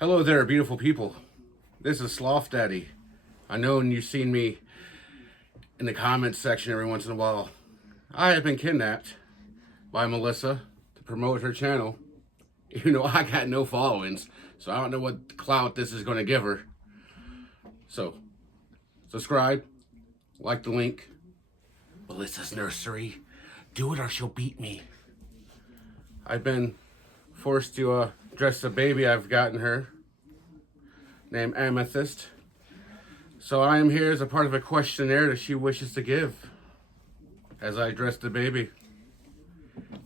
Hello there, beautiful people. This is Sloth Daddy. I know you've seen me in the comments section every once in a while. I have been kidnapped by Melissa to promote her channel. You know, I got no followings, so I don't know what clout this is going to give her. So, subscribe, like the link. Melissa's Nursery. Do it or she'll beat me. I've been forced to dress the baby I've gotten her, named Amethyst. So I am here as a part of a questionnaire that she wishes to give as I dress the baby.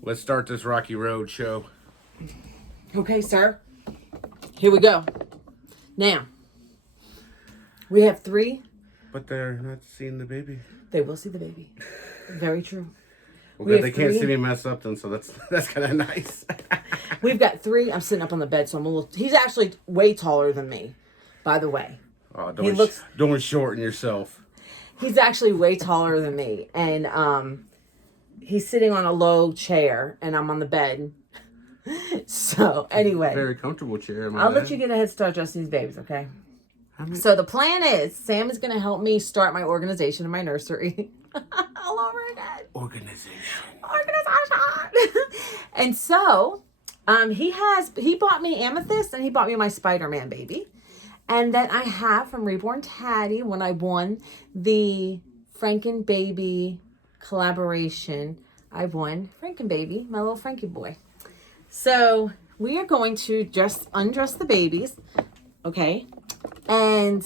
Let's start this rocky road show. Okay, sir. Here we go. Now, we have 3. But they're not seeing the baby. They will see the baby. Very true. Well, good, they can't see me mess up then, so that's kind of nice. We've got 3. I'm sitting up on the bed, so I'm a little... He's actually way taller than me, by the way. Oh, don't shorten yourself. He's actually way taller than me, and he's sitting on a low chair, and I'm on the bed. So, anyway. Very comfortable chair. I'll let you get a head start dressing these babies, okay? So the plan is, Sam is going to help me start my organization in my nursery. All over again. Organization. And so, he bought me Amethyst, and he bought me my Spider-Man baby. And then I have from Reborn Taddy, when I won the Franken Baby collaboration, I won Franken Baby, my little Frankie boy. So we are going to just undress the babies, okay? And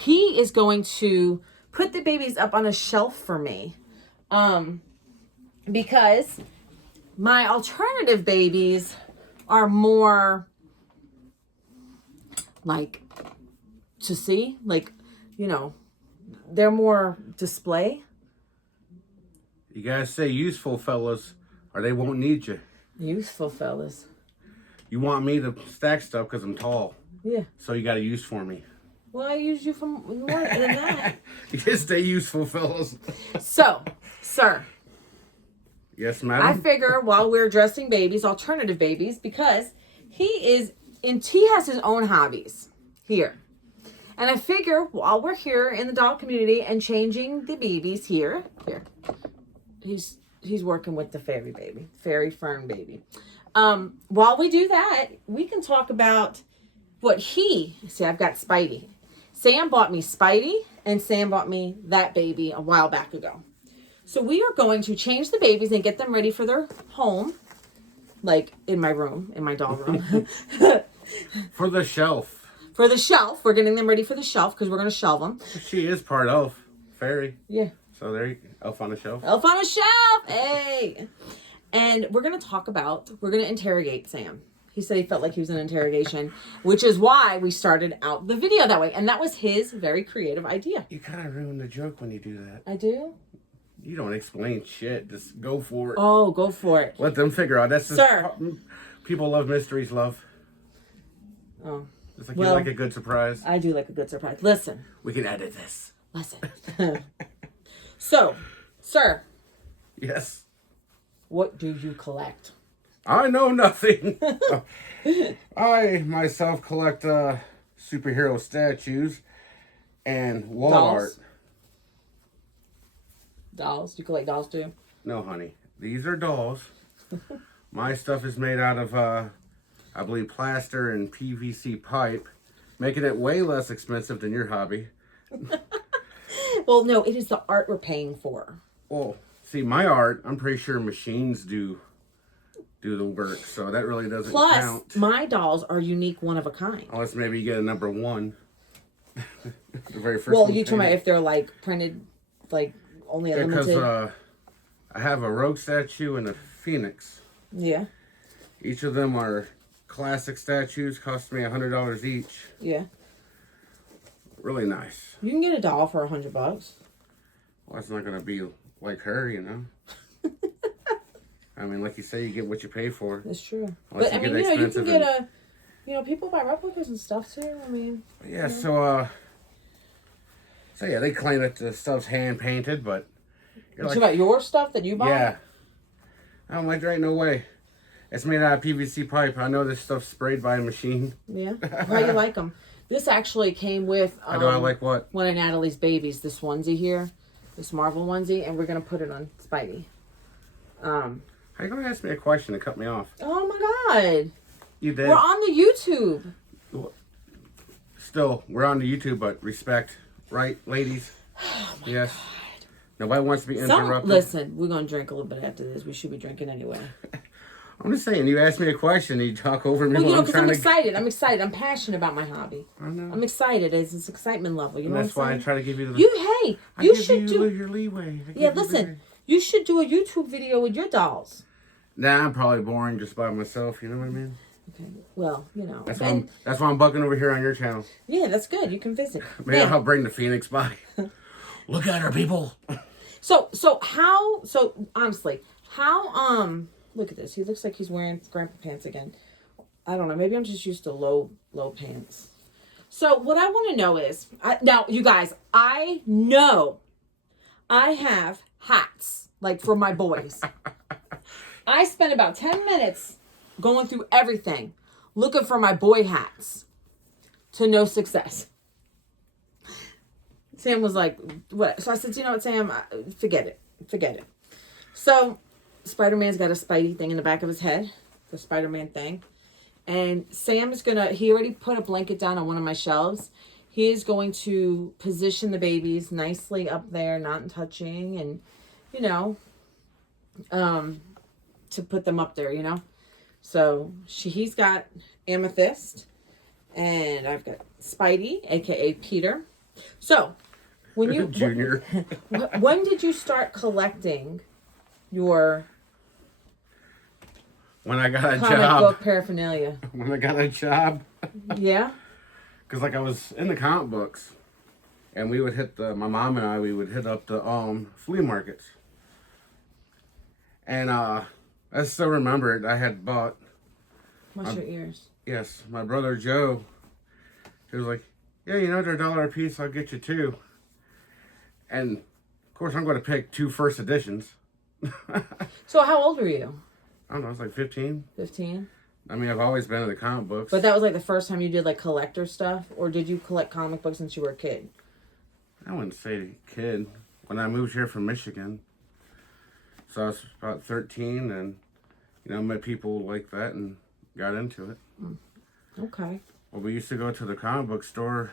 he is going to put the babies up on a shelf for me, because my alternative babies are more like to see, like, you know, they're more display. You gotta stay useful, fellas, or they won't need you. Useful, fellas. You want me to stack stuff because I'm tall. Yeah. So you got to use for me. Well, I use you for more than that. You can stay useful, fellas. So, sir. Yes, madam. I figure while we're dressing babies, alternative babies, because he has his own hobbies here. And I figure while we're here in the doll community and changing the babies here, he's working with the fairy fern baby. While we do that, we can talk about what I've got Spidey. Sam bought me Spidey, and Sam bought me that baby a while back ago. So we are going to change the babies and get them ready for their home, like in my room, in my doll room. For the shelf. For the shelf. We're getting them ready for the shelf because we're going to shelve them. She is part elf. Fairy. Yeah. So there you go. Elf on a shelf. Elf on a shelf. Hey. And we're going to interrogate Sam. He said he felt like he was in an interrogation, which is why we started out the video that way. And that was his very creative idea. You kind of ruin the joke when you do that. I do? You don't explain shit. Just go for it. Oh, go for it. Let them figure out. That's Sir. People love mysteries, love. Oh. It's like you like a good surprise. I do like a good surprise. Listen. We can edit this. Listen. So, sir. Yes. What do you collect? I know nothing. I myself collect superhero statues and wall art. Dolls? You collect dolls too? No, honey. These are dolls. My stuff is made out of, I believe, plaster and PVC pipe, making it way less expensive than your hobby. Well, no, it is the art we're paying for. Well, see, my art, I'm pretty sure machines do the work, so that really doesn't count. Plus, my dolls are unique, one of a kind. Unless maybe you get a number 1. The very first well, one. you talking about if they're like printed, like only a limited. Because I have a rogue statue and a phoenix. Yeah. Each of them are classic statues. Cost me $100 each. Yeah. Really nice. You can get a doll for $100. Well, it's not gonna be like her, you know. I mean, like you say, you get what you pay for. That's true. Unless But I mean, you can get people buy replicas and stuff too. I mean. Yeah. So yeah, they claim that the stuff's hand painted, but You're talking about your stuff that you buy? Yeah. I'm like, there ain't no way. It's made out of PVC pipe. I know this stuff's sprayed by a machine. Yeah. How you like them? This actually came with. How do I like what? One of Natalie's babies. This onesie here, this Marvel onesie, and we're gonna put it on Spidey. How you gonna ask me a question and cut me off? Oh my God. You did. We're on the YouTube. Still, we're on the YouTube, but respect, right, ladies? Oh my yes. God. Nobody wants to be interrupted. Listen, we're gonna drink a little bit after this. We should be drinking anyway. I'm just saying, you ask me a question, you talk over me. Well, you know, I'm because trying I'm to... excited. I'm excited. I'm passionate about my hobby. I know. I'm excited. It's excitement level. You know that's what I'm why saying? I try to give you the... You should do your leeway. Yeah, listen. You should do a YouTube video with your dolls. Nah, I'm probably boring just by myself. You know what I mean? Okay. Well, you know. That's why I'm bugging over here on your channel. Yeah, that's good. You can visit. Maybe I'll bring the Phoenix by. Look at her, people. So honestly, how look at this. He looks like he's wearing grandpa pants again. I don't know. Maybe I'm just used to low pants. So what I want to know is, now you guys, I know I have hats like for my boys. I spent about 10 minutes going through everything, looking for my boy hats, to no success. Sam was like, what? So I said, you know what, Sam, forget it. So Spider-Man's got a Spidey thing in the back of his head, the Spider-Man thing. And Sam is he already put a blanket down on one of my shelves. He is going to position the babies nicely up there, not touching, and, you know, to put them up there, you know. So he's got Amethyst, and I've got Spidey, aka Peter. So when you Junior, when did you start collecting your when I got a comic job? Book paraphernalia. When I got a job. Yeah. Because like I was in the comic books, and we would hit my mom and I would hit up the flea markets, and I still remember it. I had bought. Watch your ears. Yes, my brother Joe. He was like, "Yeah, you know they're $1 a piece. I'll get you 2." And of course, I'm going to pick 2 first editions. So how old were you? I don't know. It's like 15. 15. I mean, I've always been in the comic books. But that was like the first time you did like collector stuff, or did you collect comic books since you were a kid? I wouldn't say kid. When I moved here from Michigan, so I was about 13, and you know, met people like that and got into it. Okay. Well, we used to go to the comic book store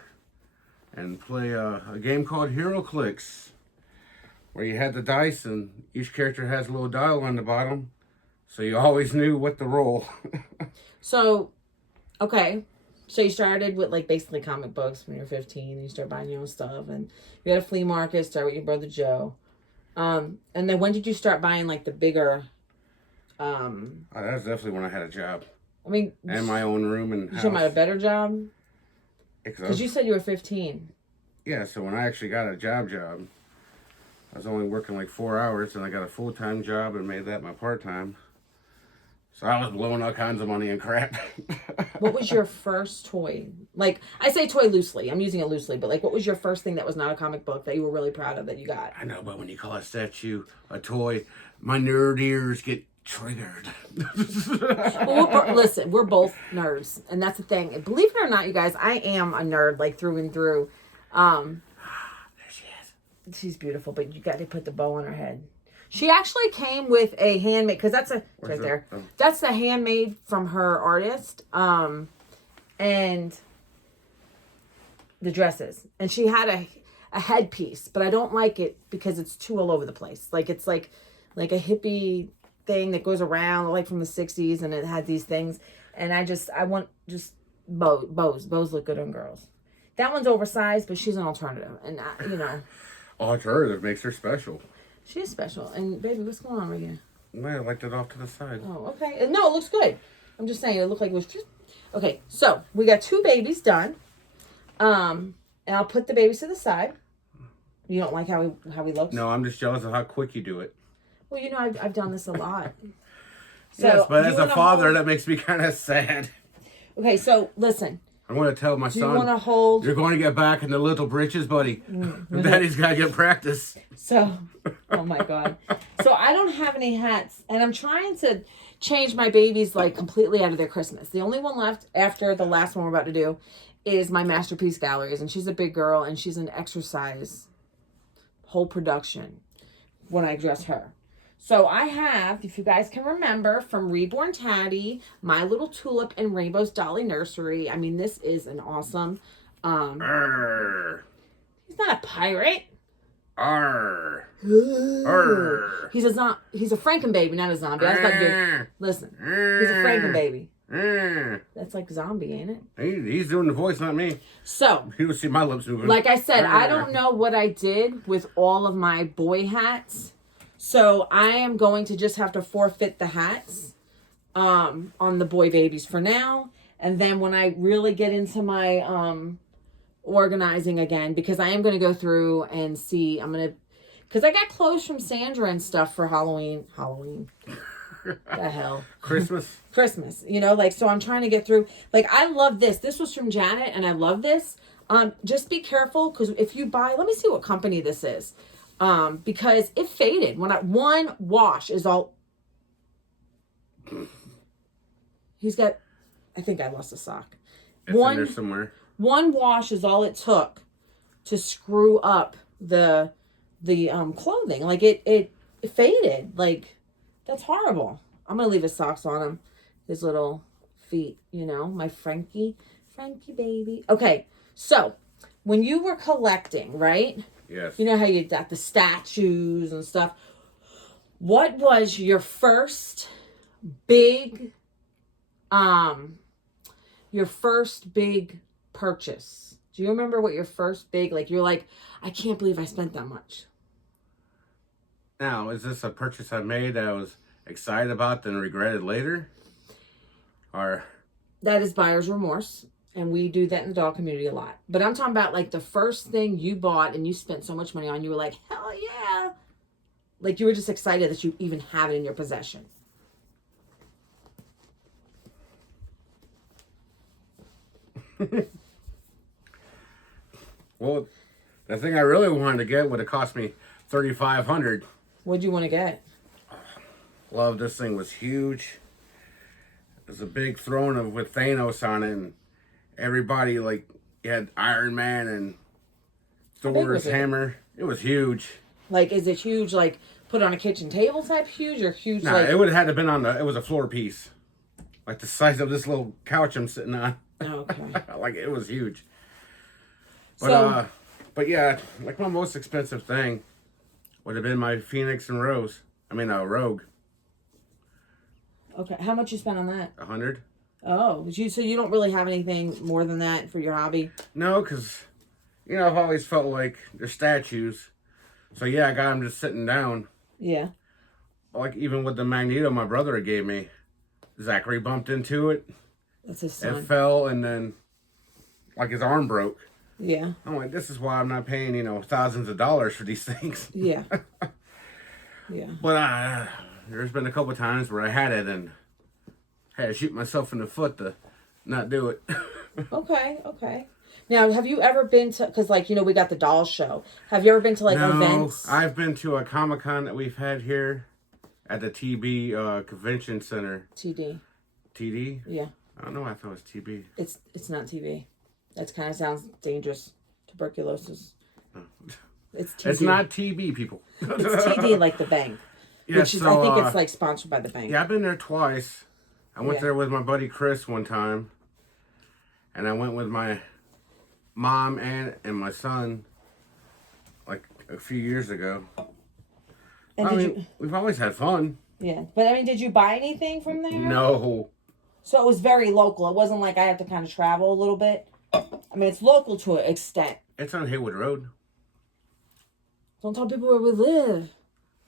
and play a game called Hero Clicks, where you had the dice and each character has a little dial on the bottom, so you always knew what to roll. So, okay. So you started with like basically comic books when you were 15, and you started buying your own stuff, and you had a flea market, started with your brother Joe. And then when did you start buying like the bigger Oh, that was definitely when I had a job. I mean, And my own room and house. You talking about a better job? Because Because you said you were 15. Yeah, so when I actually got a job, I was only working like 4 hours, and I got a full-time job and made that my part-time. So I was blowing all kinds of money and crap. What was your first toy? Like, I say toy loosely. I'm using it loosely, but like, what was your first thing that was not a comic book that you were really proud of that you got? I know, but when you call a statue a toy, my nerd ears get triggered. Well, listen, we're both nerds, and that's the thing. Believe it or not, you guys, I am a nerd, like through and through. There she is. She's beautiful, but you got to put the bow on her head. She actually came with a handmade, because that's it's right there. Oh. That's the handmade from her artist, and the dresses. And she had a headpiece, but I don't like it because it's too all over the place. Like it's like a hippie thing that goes around, like from the 60s, and it had these things. And I want just bows. Bows look good on girls. That one's oversized, but she's an alternative, and you know. Alternative makes her special. She is special. And baby, what's going on right here? I liked it off to the side. Oh, okay. No, it looks good. I'm just saying it looked like it was just... Okay, so we got 2 babies done. And I'll put the babies to the side. You don't like how he looks? No, I'm just jealous of how quick you do it. Well, you know, I've done this a lot. So, yes, but as a father, that makes me kind of sad. Okay, so listen. I'm going to tell my son, you want to hold... You're going to get back in the little britches, buddy. Daddy's got to get practice. So, oh my God. So I don't have any hats, and I'm trying to... changed my babies like completely out of their Christmas. The only one left after the last one we're about to do is my Masterpiece Galleries. And she's a big girl and she's an exercise whole production when I dress her. So I have, if you guys can remember, from Reborn Taddy, My Little Tulip, and Rainbow's Dolly Nursery. I mean, this is an awesome. Arr. He's not a pirate. Arr. Arr. He's a Frankenbaby, not a zombie. I was about to do. Listen, he's a Frankenbaby. That's like zombie, ain't it? He's doing the voice, not me. So you don't see my lips moving. Like I said, I don't know what I did with all of my boy hats. So I am going to just have to forfeit the hats on the boy babies for now. And then when I really get into my organizing again, because I am going to go through and see, because I got clothes from Sandra and stuff for Halloween. The hell? Christmas. You know, like, so I'm trying to get through. Like, I love this. This was from Janet, and I love this. Just be careful, because if you buy, let me see what company this is. Because it faded. One wash is all. He's got, I think I lost a sock. It's in there somewhere. One wash is all it took to screw up the clothing. Like it faded. Like, that's horrible. I'm gonna leave his socks on him. His little feet, you know, my Frankie baby. Okay, so when you were collecting, right? Yes. You know how you got the statues and stuff. What was your first big purchase? Do you remember what your first big, like, you're like, I can't believe I spent that much? Now, is this a purchase I made that I was excited about then regretted later? Or that is buyer's remorse. And we do that in the doll community a lot. But I'm talking about like the first thing you bought and you spent so much money on, you were like, hell yeah. Like you were just excited that you even have it in your possession. Well, the thing I really wanted to get would have cost me $3,500. What'd you want to get? Love, this thing was huge. It was a big throne with Thanos on it, and everybody, like, you had Iron Man and Thor's hammer. It was huge. Like, is it huge, like, put on a kitchen table type huge, or huge, nah, like... it would have had to been it was a floor piece. Like the size of this little couch I'm sitting on. Okay. Like, it was huge. But, but yeah, like my most expensive thing would have been my Phoenix and Rogue. Okay, how much you spent on that? $100. Oh, so you don't really have anything more than that for your hobby? No, because, you know, I've always felt like they're statues. So, yeah, I got them just sitting down. Yeah. Like, even with the Magneto my brother gave me, Zachary bumped into it. That's his son. It fell, and then, like, his arm broke. Yeah. I'm like, this is why I'm not paying, you know, thousands of dollars for these things. Yeah. Yeah. But there's been a couple times where I had it and had to shoot myself in the foot to not do it. Okay. Now, have you ever been to, because, like, you know, we got the doll show. Have you ever been to, like, events? I've been to a Comic-Con that we've had here at the TB Convention Center. TD. TD? Yeah. I don't know. I thought it was TB. It's not TB. That kind of sounds dangerous. Tuberculosis. Oh. It's TD. It's not TB, people. It's TD, like the bank. Yeah, which is, I think it's, like, sponsored by the bank. Yeah, I've been there twice. I went there with my buddy Chris one time. And I went with my mom and my son, like, a few years ago. And we've always had fun. Yeah. But, I mean, did you buy anything from there? No. So it was very local. It wasn't like I have to kind of travel a little bit. I mean, it's local to an extent. It's on Haywood Road. Don't tell people where we live.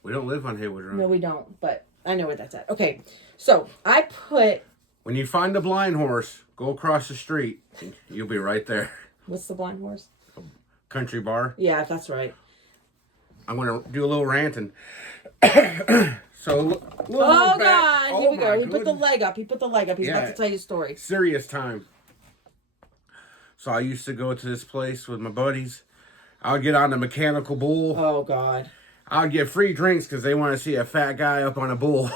We don't live on Haywood Road. No, we don't. But I know where that's at. Okay. So I put... When you find the blind horse, go across the street. You'll be right there. What's the blind horse? Country bar. Yeah, that's right. I'm going to do a little ranting. So, oh, God. Here we go. He put the leg up. He's about to tell you a story. Serious time. So I used to go to this place with my buddies. I would get on the mechanical bull. Oh, God. I would get free drinks because they want to see a fat guy up on a bull.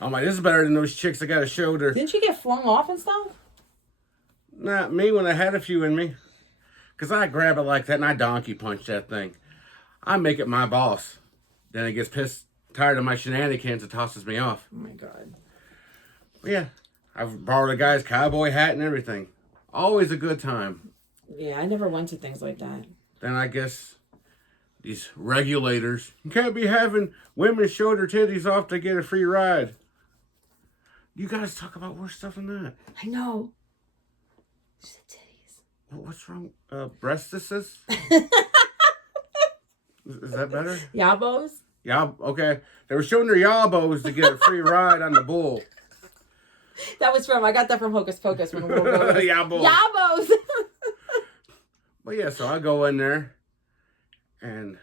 I'm like, this is better than those chicks that got a shoulder. Didn't you get flung off and stuff? Not me when I had a few in me. Because I grab it like that and I donkey punch that thing. I make it my boss. Then it gets tired of my shenanigans and tosses me off. Oh my God. But yeah, I've borrowed a guy's cowboy hat and everything. Always a good time. Yeah, I never went to things like that. Then I guess these regulators, you can't be having women show their titties off to get a free ride. You guys talk about worse stuff than that. I know. She said titties. What's wrong? Breastises? Is that better? Yabos? Yeah, okay. They were showing their yabos to get a free ride on the bull. That was I got that from Hocus Pocus. When we'll go Yabos. Yabos! But yeah, so I go in there and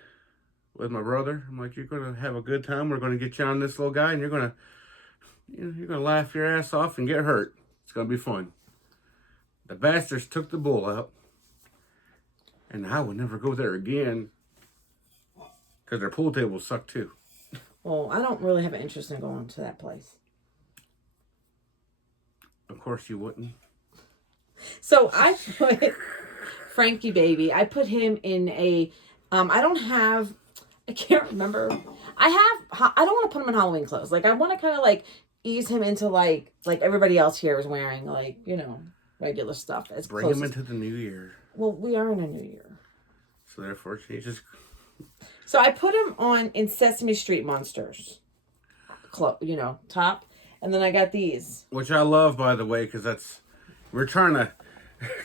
with my brother, I'm like, you're going to have a good time. We're going to get you on this little guy and you're going to laugh your ass off and get hurt. It's going to be fun. The bastards took the bull out. And I would never go there again. Because their pool tables suck too. Well, I don't really have an interest in going to that place. Of course you wouldn't. So I put Frankie baby. I put him in a. I can't remember. I don't want to put him in Halloween clothes. Like I want to kind of like ease him into like everybody else here is wearing, like, you know, regular stuff. Bring him into the new year. Well, we are in a new year. So therefore, she just. So I put him in Sesame Street Monsters, top. And then I got these. Which I love, by the way, because we're trying to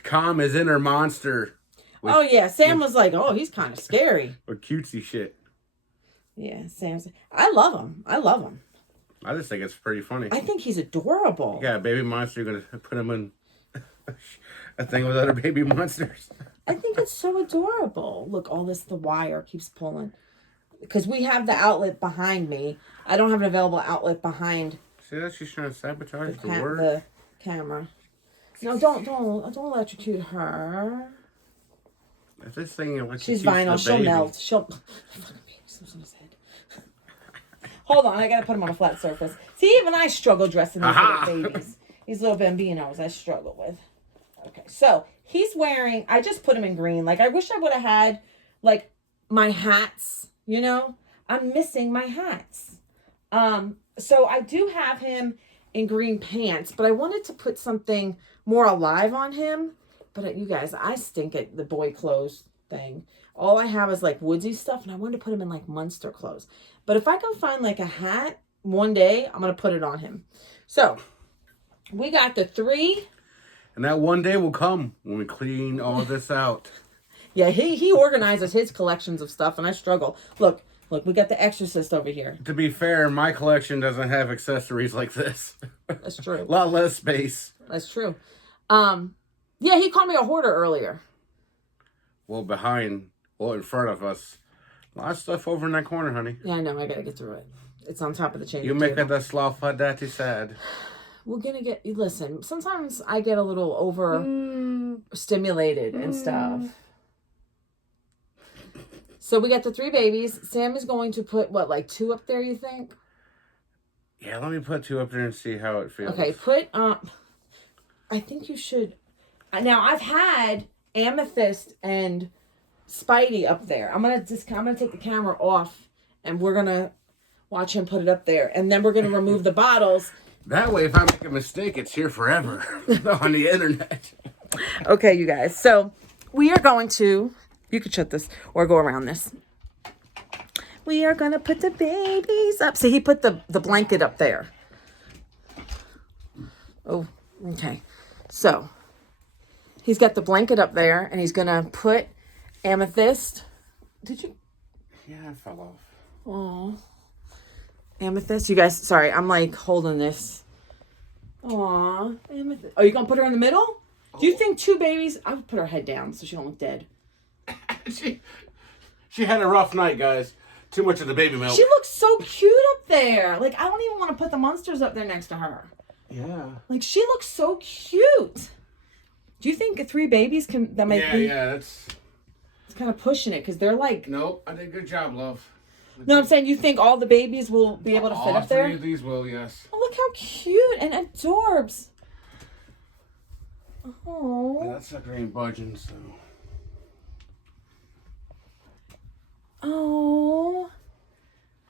calm his inner monster. Oh, yeah. Sam was like, oh, he's kind of scary. Or cutesy shit. Yeah, I love him. I just think it's pretty funny. I think he's adorable. You got a baby monster, you're going to put him in a thing with other baby monsters. I think it's so adorable. Look, the wire keeps pulling. Because we have the outlet behind me. I don't have an available outlet behind. See that? She's trying to sabotage the work. The camera. No, don't electrocute her. If this thing She's vinyl. She'll melt. She'll. Fucking baby, on his head. Hold on, I gotta put him on a flat surface. See, even I struggle dressing these little babies. These little bambinos, I struggle with. Okay, so he's wearing. I just put him in green. Like I wish I would have had, like, my hats. You know, I'm missing my hats. So I do have him in green pants, but I wanted to put something more alive on him. But you guys, I stink at the boy clothes thing. All I have is like woodsy stuff, and I wanted to put him in like Munster clothes. But if I can find like a hat one day, I'm going to put it on him. So we got the 3. And that one day will come when we clean all this out. Yeah, he organizes his collections of stuff, and I struggle. Look, we got the Exorcist over here. To be fair, my collection doesn't have accessories like this. That's true. A lot less space. That's true. Yeah, he called me a hoarder earlier. Well, in front of us. A lot of stuff over in that corner, honey. Yeah, I know. I got to get through it. It's on top of the change. You make the sloth daddy sad. We're going to listen, sometimes I get a little overstimulated and stuff. So we got the 3 babies. Sam is going to put, like 2 up there, you think? Yeah, let me put 2 up there and see how it feels. Okay, I think you should. Now, I've had Amethyst and Spidey up there. I'm gonna take the camera off, and we're gonna watch him put it up there, and then we're gonna remove the bottles. That way, if I make a mistake, it's here forever on the internet. Okay, you guys. So we are going to. You could shut this or go around this. We are going to put the babies up. See, he put the blanket up there. Oh, okay. So he's got the blanket up there, and he's going to put Amethyst. Did you? Yeah, I fell off. Oh, Amethyst. You guys, sorry, I'm like holding this. Aw, Amethyst. Are you going to put her in the middle? Do you think 2 babies? I would put her head down so she don't look dead. She had a rough night, guys. Too much of the baby milk. She looks so cute up there. Like, I don't even want to put the monsters up there next to her. Yeah. Like, she looks so cute. Do you think 3 babies can... That might be... Yeah, that's... It's kind of pushing it, because they're like... Nope, I did a good job, love. No, I'm saying you think all the babies will be able to fit up there? All 3 of these will, yes. Oh, look how cute and adorbs. Oh. Yeah, that sucker ain't budging, so. Oh.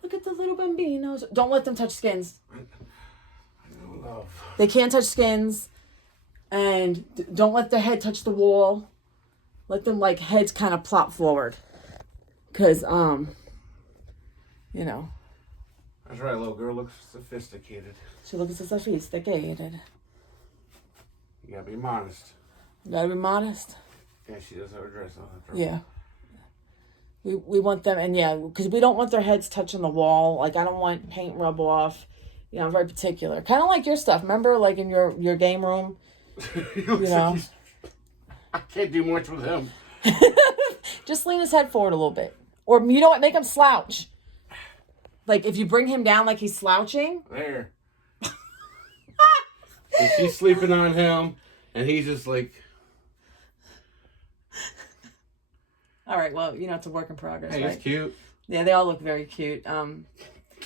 Look at the little bambinos. Don't let them touch skins. I know, love. They can't touch skins. And don't let their head touch the wall. Let them, like, heads kind of plop forward. Because, you know. That's right, little girl looks sophisticated. She looks sophisticated. You gotta be modest. You gotta be modest. Yeah, she does have a dress on. Yeah. We want them, and yeah, because we don't want their heads touching the wall. Like, I don't want paint rub off. You know, I'm very particular. Kind of like your stuff. Remember, like, in your game room? You know? I can't do much with him. Just lean his head forward a little bit. Or, you know what? Make him slouch. Like, if you bring him down like he's slouching. There. And she's sleeping on him, and he's just like... All right, well, you know, it's a work in progress, Hey, right? he's cute. Yeah, they all look very cute.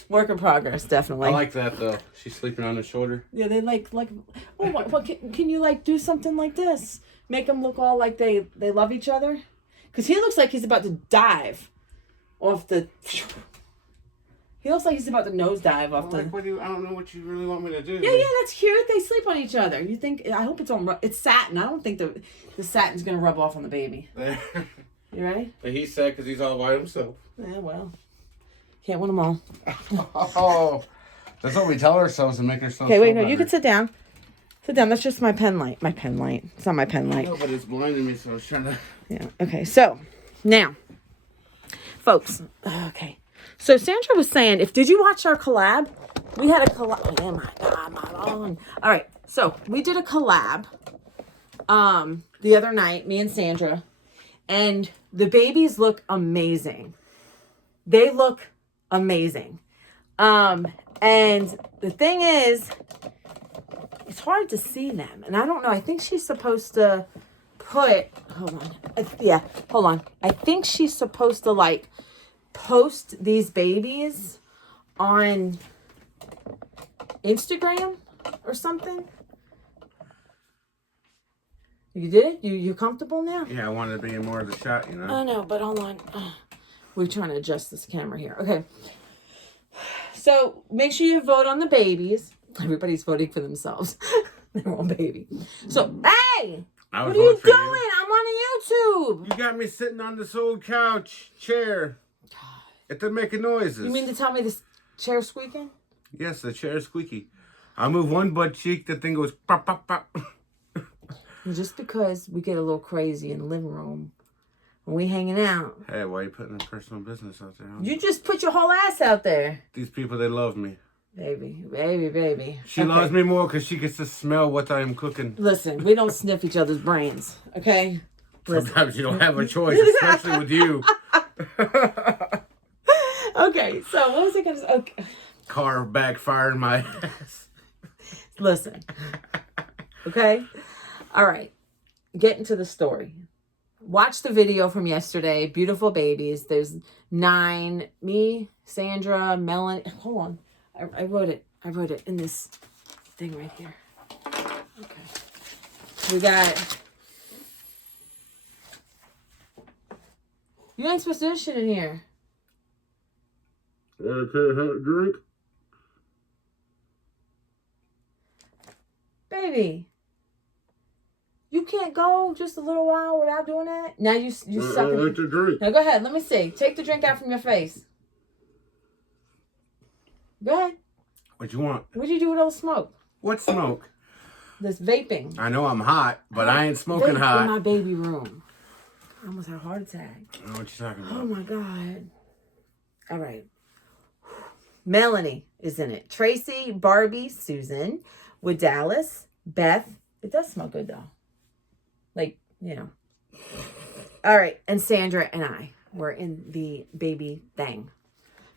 Work in progress, definitely. I like that, though. She's sleeping on his shoulder. Yeah, they like. Oh, what can you like do something like this? Make them look all like they love each other, because he looks like he's about to dive off the. He looks like he's about to nosedive off the. Like, I don't know what you really want me to do. Yeah, that's cute. They sleep on each other. You think? I hope it's on. It's satin. I don't think the satin's gonna rub off on the baby. There. You ready? And he's sad because he's all by himself. Yeah, well, can't win them all. Oh, that's what we tell ourselves and make ourselves. Okay, wait, no, you can sit down. Sit down. That's just my pen light. My pen light. It's not my pen light. No, but it's blinding me, so I was trying to. Yeah. Okay. So now, folks. Okay. So Sandra was saying, did you watch our collab? We had a collab. Oh my God, my phone. All right. So we did a collab. The other night, me and Sandra, and the babies look amazing. They look amazing. And the thing is, it's hard to see them. And I don't know. I think she's supposed to put, hold on. I think she's supposed to like post these babies on Instagram or something. You did it? You comfortable now? Yeah, I wanted to be in more of the shot, you know. I know, but hold on. We're trying to adjust this camera here. Okay. So make sure you vote on the babies. Everybody's voting for themselves. Their own baby. So, hey! What are you doing? I'm on YouTube. You got me sitting on this old couch chair. If they're making noises. You mean to tell me this chair's squeaking? Yes, the chair's squeaky. I move one butt cheek, the thing goes pop, pop, pop. Just because we get a little crazy in the living room when we hanging out. Hey, why are you putting a personal business out there? You just put your whole ass out there. These people, they love me. Baby. She loves me more because she gets to smell what I am cooking. Listen, we don't sniff each other's brains, okay? Sometimes you don't have a choice, especially with you. Okay, so what was I going to say? Okay. Car backfired my ass. Listen. Okay? All right. Getting to the story. Watch the video from yesterday. Beautiful babies. There's 9. Me, Sandra, Melanie. Hold on. I wrote it. I wrote it in this thing right here. Okay. We got... You ain't supposed to do shit in here. Want to have a drink? Baby. You can't go just a little while without doing that? Now you sucking. I like to drink. Now go ahead. Let me see. Take the drink out from your face. Go ahead. What you want? What'd you do with all the smoke? What smoke? This vaping. I know I'm hot, but I ain't smoking Vape hot. in my baby room. I almost had a heart attack. I know what you're talking about. Oh my God. All right. Melanie is in it. Tracy, Barbie, Susan, with Dallas, Beth. It does smell good though. Like, you know. All right. And Sandra and I were in the baby thing.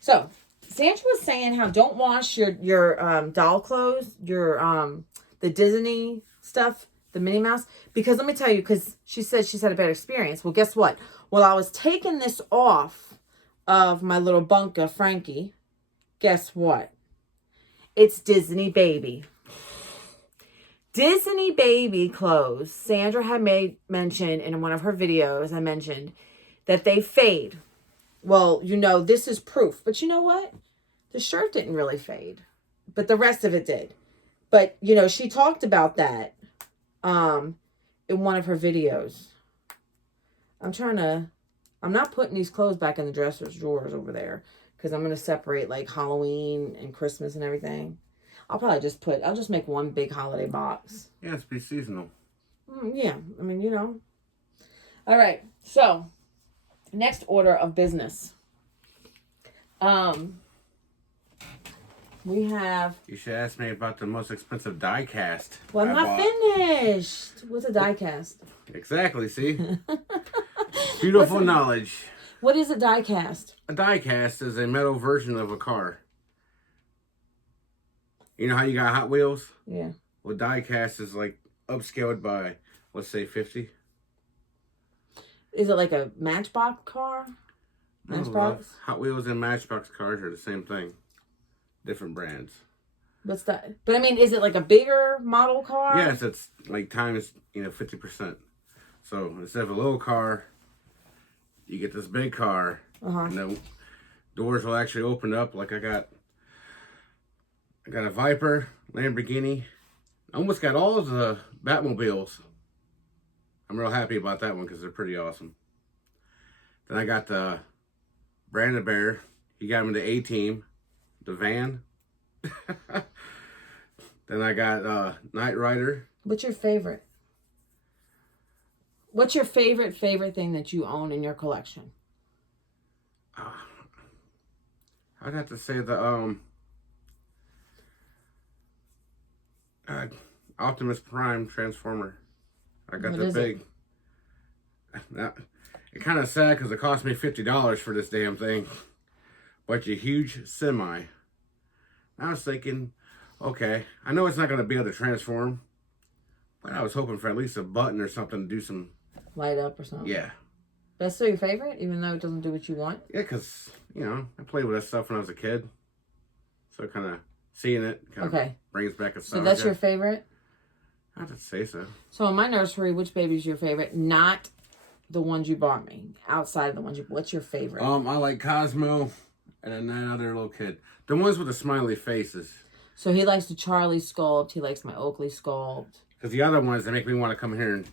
So Sandra was saying how don't wash your doll clothes, your the Disney stuff, the Minnie Mouse, because let me tell you, because she said she's had a bad experience. Well, guess what? While I was taking this off of my little bunker, Frankie, guess what? It's Disney Baby. Disney Baby clothes. Sandra had made mention in one of her videos, I mentioned, that they fade. Well, you know, this is proof. But you know what? The shirt didn't really fade. But the rest of it did. But, you know, she talked about that in one of her videos. I'm not putting these clothes back in the dresser's drawers over there. Because I'm going to separate like Halloween and Christmas and everything. I'll just make one big holiday box. Yeah, it's be seasonal. Yeah, I mean, you know. All right, so next order of business. We have. You should ask me about the most expensive diecast. Well, I'm not finished. What's a diecast? Exactly. See, beautiful knowledge. What is a diecast? A diecast is a metal version of a car. You know how you got Hot Wheels? Yeah. Well, diecast is like upscaled by, let's say, 50. Is it like a Matchbox car? Matchbox? Hot Wheels and Matchbox cars are the same thing. Different brands. What's that? But I mean, is it like a bigger model car? Yes, it's like times, 50%. So instead of a little car, you get this big car. And the doors will actually open up. Like I got a Viper, Lamborghini. I almost got all of the Batmobiles. I'm real happy about that one because they're pretty awesome. Then I got the Brandon Bear. He got him in the A-Team. The van. Then I got Knight Rider. What's your favorite? What's your favorite thing that you own in your collection? I'd have to say the Optimus Prime Transformer. I got the big. It's kind of sad because it cost me $50 for this damn thing. But a huge semi. I was thinking, okay, I know it's not going to be able to transform, but I was hoping for at least a button or something to do some light up or something. Yeah. That's still your favorite, even though it doesn't do what you want? Yeah, because, I played with that stuff when I was a kid. So kind of seeing it kind of brings back a So that's your favorite? I'd have to say so. So in my nursery, which baby's your favorite? Not the ones you bought me. Outside of the ones what's your favorite? I like Cosmo and then that other little kid. The ones with the smiley faces. So he likes the Charlie sculpt. He likes my Oakley sculpt. Because the other ones, they make me want to come here and,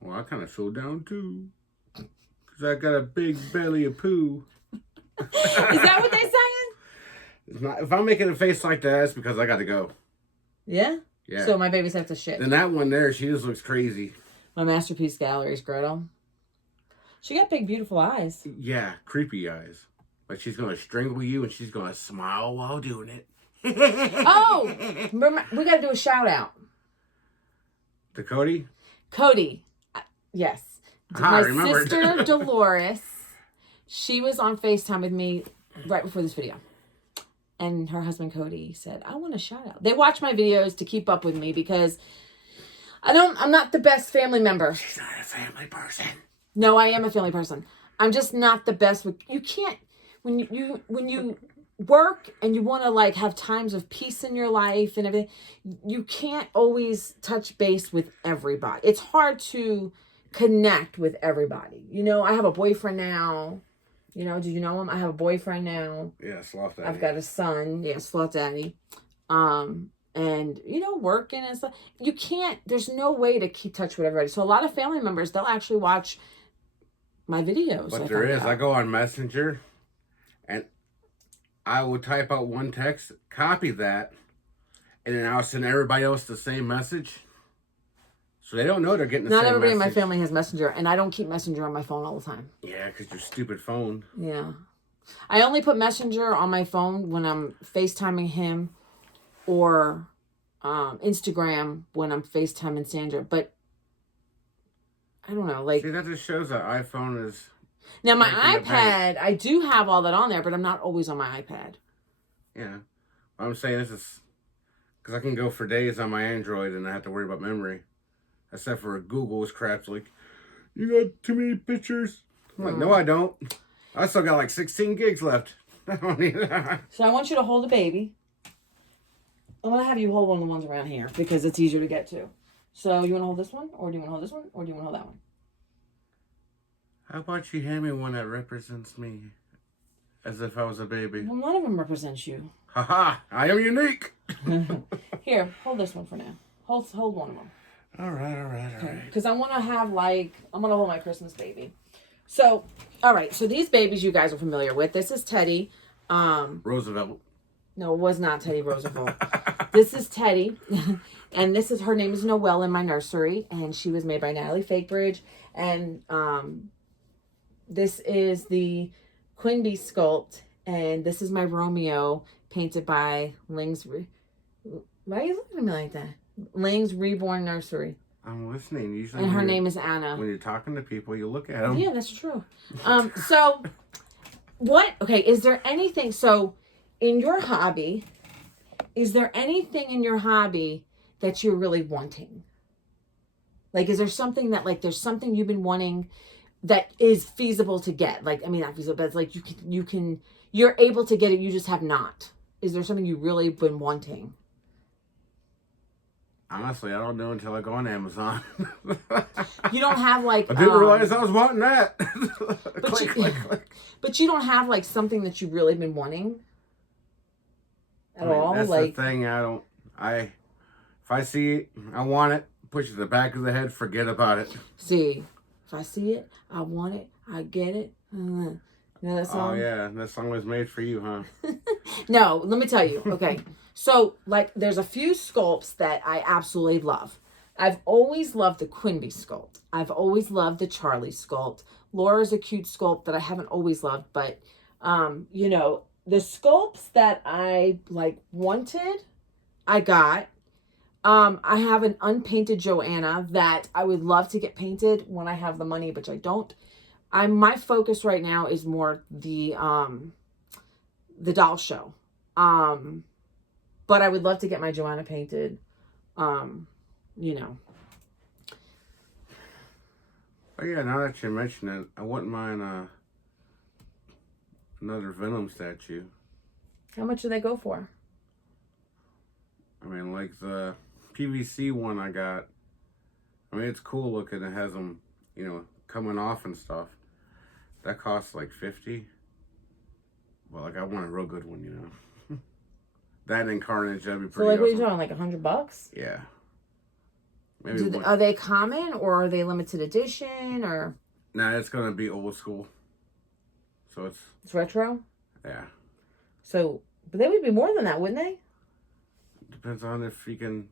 well, I kind of slow down too. Because I got a big belly of poo. Is that what they're saying? It's not, if I'm making a face like that, it's because I got to go. Yeah? Yeah. So my babies have to shit. Then that one there, she just looks crazy. My Masterpiece Gallery's Gretel. She got big, beautiful eyes. Yeah, creepy eyes. But she's going to strangle you and she's going to smile while doing it. Oh! Remember, we got to do a shout out. To Cody? Cody. Yes. My sister Dolores, she was on FaceTime with me right before this video. And her husband Cody said, I want a shout out. They watch my videos to keep up with me because I'm not the best family member. She's not a family person. No, I am a family person. I'm just not the best with, you can't, when you work and you want to like have times of peace in your life and everything, you can't always touch base with everybody. It's hard to connect with everybody. I have a boyfriend now. Do you know him? I have a boyfriend now. Yeah, Sloth Daddy. I've got a son. Yeah, Sloth Daddy. And, working and stuff. You can't, there's no way to keep touch with everybody. So a lot of family members, they'll actually watch my videos. But there is. I go on Messenger and I will type out one text, copy that, and then I'll send everybody else the same message. So they don't know they're getting the same message. Not everybody in my family has Messenger, and I don't keep Messenger on my phone all the time. Yeah, because your stupid phone. Yeah. I only put Messenger on my phone when I'm FaceTiming him or Instagram when I'm FaceTiming Sandra. But I don't know. See, that just shows that iPhone is... Now, my iPad, I do have all that on there, but I'm not always on my iPad. Yeah. What I'm saying is because I can go for days on my Android and I have to worry about memory. Except for Google's crap's like, you got too many pictures. I'm like, no, I don't. I still got like 16 gigs left. So I want you to hold a baby. I'm going to have you hold one of the ones around here because it's easier to get to. So you want to hold this one? Or do you want to hold this one? Or do you want to hold that one? How about you hand me one that represents me as if I was a baby? Well, none of them represents you. Haha, I am unique. Here, hold this one for now. Hold one of them. All right. Because I want to have I'm going to hold my Christmas baby. So, all right. So these babies you guys are familiar with. This is Teddy. Roosevelt. No, it was not Teddy Roosevelt. This is Teddy. And her name is Noelle in my nursery. And she was made by Natalie Fakebridge. And this is the Quimby sculpt. And this is my Romeo painted by Ling's. Why are you looking at me like that? Ling's Reborn Nursery. I'm listening. Usually, and her name is Anna. When you're talking to people, you look at them. Yeah, that's true. So, is there anything, in your hobby, is there anything in your hobby that you're really wanting? Like, is there something that, there's something you've been wanting that is feasible to get? Like, I mean, not feasible, but it's like you're able to get it, you just have not. Is there something you really been wanting? Honestly, I don't know until I go on Amazon. You don't have I didn't realize I was wanting that. But you don't have something that you've really been wanting at all. That's the thing. If I see it, I want it. Push it to the back of the head. Forget about it. See, if I see it, I want it. I get it. You know that song? Oh yeah, that song was made for you, huh? No, let me tell you. Okay. So, there's a few sculpts that I absolutely love. I've always loved the Quimby sculpt. I've always loved the Charlie sculpt. Laura's a cute sculpt that I haven't always loved, but, the sculpts that I, wanted, I got. I have an unpainted Joanna that I would love to get painted when I have the money, which I don't. My focus right now is more the doll show. But I would love to get my Joanna painted. Oh yeah, now that you mention it, I wouldn't mind another Venom statue. How much do they go for? I mean, like the PVC one I got. I mean, it's cool looking. It has them, coming off and stuff. That costs like $50. Well, I want a real good one, That and Carnage, that'd be pretty what are you awesome. talking, $100? Yeah. Maybe are they common or are they limited edition or? Nah, it's gonna be old school. So it's retro? Yeah. So, but they would be more than that, wouldn't they? Depends on if you can.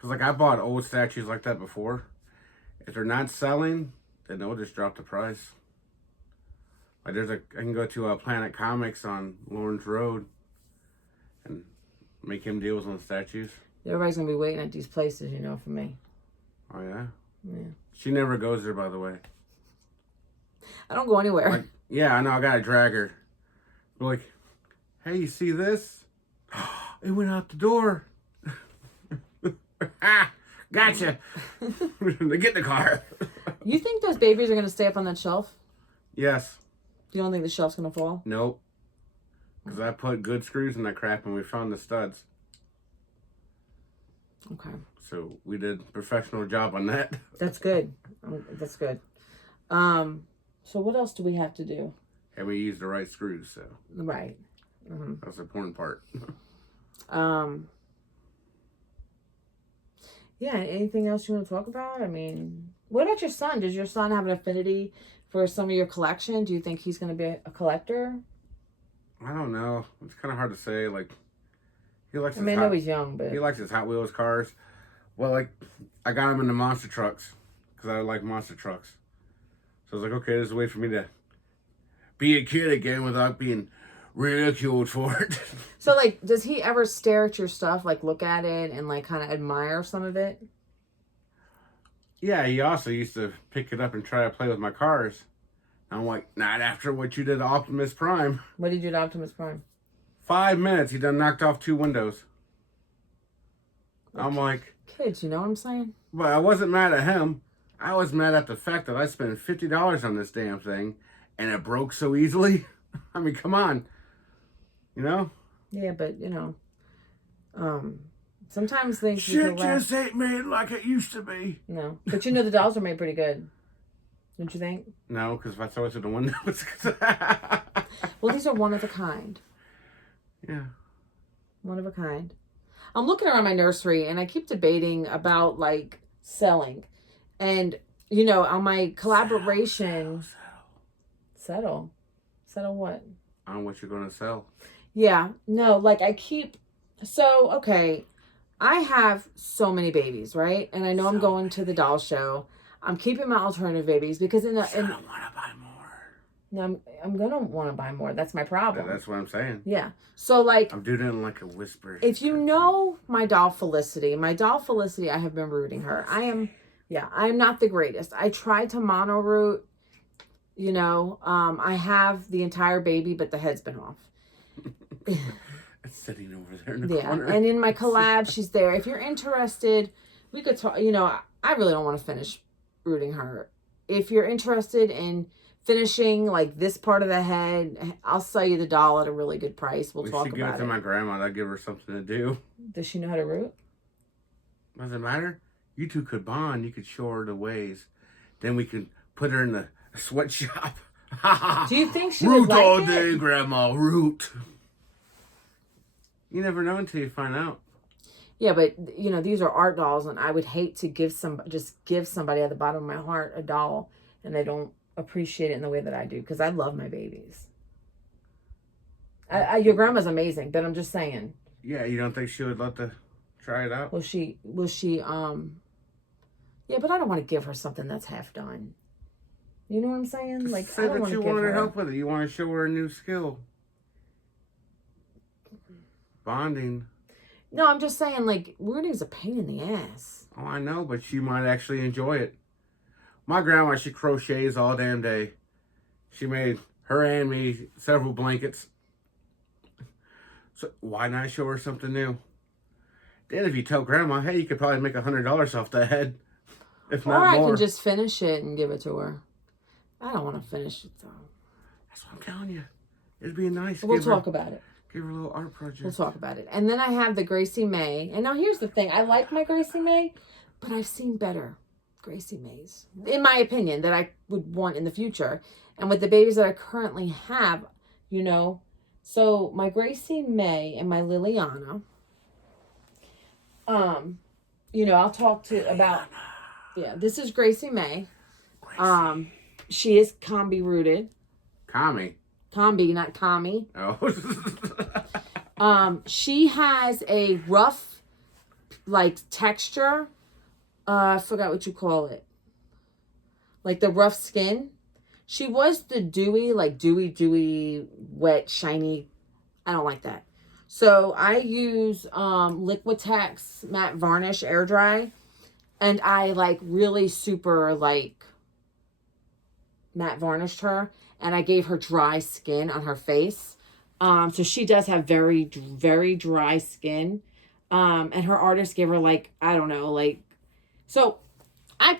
Cause I bought old statues like that before. If they're not selling, then they'll just drop the price. I can go to Planet Comics on Lawrence Road and make him deals on statues. Everybody's going to be waiting at these places, for me. Oh, yeah? Yeah. She never goes there, by the way. I don't go anywhere. Yeah, I know. I got to drag her. But like, hey, you see this? It went out the door. Gotcha. Get in the car. You think those babies are going to stay up on that shelf? Yes. You don't think the shelf's going to fall? Nope. Because I put good screws in that crap and we found the studs. Okay. So we did a professional job on that. That's good. That's good. So what else do we have to do? And we used the right screws, so. Right. Mm-hmm. That's the important part. Yeah, anything else you want to talk about? I mean, what about your son? Does your son have an affinity for some of your collection? Do you think he's going to be a collector? I don't know. It's kind of hard to say. He likes. I know he's young, but he likes his Hot Wheels cars. Well, I got him into monster trucks because I like monster trucks. So I was like, okay, this is a way for me to be a kid again without being ridiculed for it. So, does he ever stare at your stuff, look at it and, kind of admire some of it? Yeah, he also used to pick it up and try to play with my cars. I'm like, not after what you did to Optimus Prime. What did you do to Optimus Prime? 5 minutes, he done knocked off 2 windows. I'm like... Kids, you know what I'm saying? But I wasn't mad at him. I was mad at the fact that I spent $50 on this damn thing, and it broke so easily. I mean, come on. You know? Yeah, but sometimes things Shit just ain't made like it used to be. No, but the dolls are made pretty good, don't you think? No, because if I throw it through the window, it's... Well, these are one of a kind. Yeah. One of a kind. I'm looking around my nursery, and I keep debating about, like, selling. And, on my collaboration... Settle what? On what you're going to sell. Yeah. No, like, I keep... So, okay, I have so many babies, right? And I know I'm going to the doll show. I'm keeping my alternative babies because I don't want to buy more. No, I'm gonna want to buy more. That's my problem. That's what I'm saying. Yeah. So like, I'm doing it in like a whisper. If you know my doll Felicity, I have been rooting her. I'm not the greatest. I tried to mono root. I have the entire baby, but the head's been off. It's sitting over there in the corner. And in my collab, she's there. If you're interested, we could talk. I really don't want to finish rooting her. If you're interested in finishing like this part of the head, I'll sell you the doll at a really good price. We'll talk about it. We should give it to my grandma. That'd give her something to do. Does she know how to root? Doesn't matter. You two could bond. You could show her the ways. Then we could put her in the sweatshop. Do you think she would like it? Root all day, Grandma. Root. You never know until you find out. Yeah, but these are art dolls, and I would hate to give somebody at the bottom of my heart a doll, and they don't appreciate it in the way that I do, because I love my babies. Your grandma's amazing, but I'm just saying. Yeah, you don't think she would love to try it out? Will she? Yeah, but I don't want to give her something that's half done. You know what I'm saying? Just like, say I don't that you want her help with it. You want to show her a new skill. Bonding. No, I'm just saying, like, rooting's a pain in the ass. Oh, I know, but she might actually enjoy it. My grandma, she crochets all damn day. She made her and me several blankets. So why not show her something new? Then if you tell grandma, hey, you could probably make $100 off that head. If not more. Or I can just finish it and give it to her. I don't want to finish it, though. That's what I'm telling you. It'd be nice. We'll talk about it. Give her a little art project. We'll talk about it. And then I have the Gracie May. And now here's the thing. I like my Gracie May, but I've seen better Gracie Mays, in my opinion, that I would want in the future. And with the babies that I currently have, so my Gracie May and my Liliana, I'll talk about, this is Gracie May. Gracie. She is combi rooted. Combi, not commie. Oh. She has a rough, like, texture. I forgot what you call it. Like the rough skin. She was the dewy, wet, shiny. I don't like that. So I use Liquitex matte varnish air dry. And I really super matte varnished her. And I gave her dry skin on her face. So she does have very, very dry skin. And her artist gave her I don't know, so I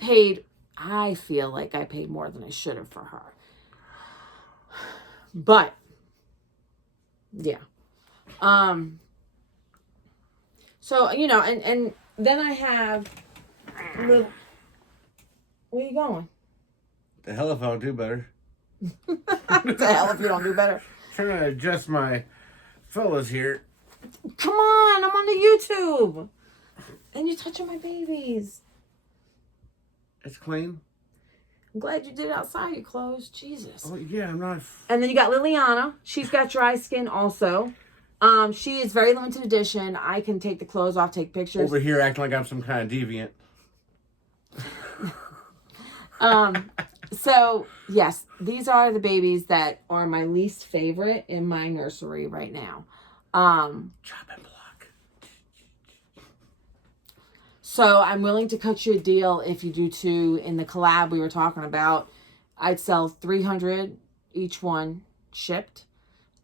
feel like I paid more than I should have for her. But yeah. So, and then I have where are you going? The hell if I don't do better. The hell if you don't do better. Trying to adjust my fellas here. Come on, I'm on the YouTube. And you're touching my babies. It's clean. I'm glad you did it outside your clothes. Jesus. Oh, yeah, I'm not... And then you got Liliana. She's got dry skin also. She is very limited edition. I can take the clothes off, take pictures. Over here acting like I'm some kind of deviant. So, yes, these are the babies that are my least favorite in my nursery right now. Chop and block. So I'm willing to cut you a deal if you do two in the collab we were talking about. I'd sell 300 each one shipped.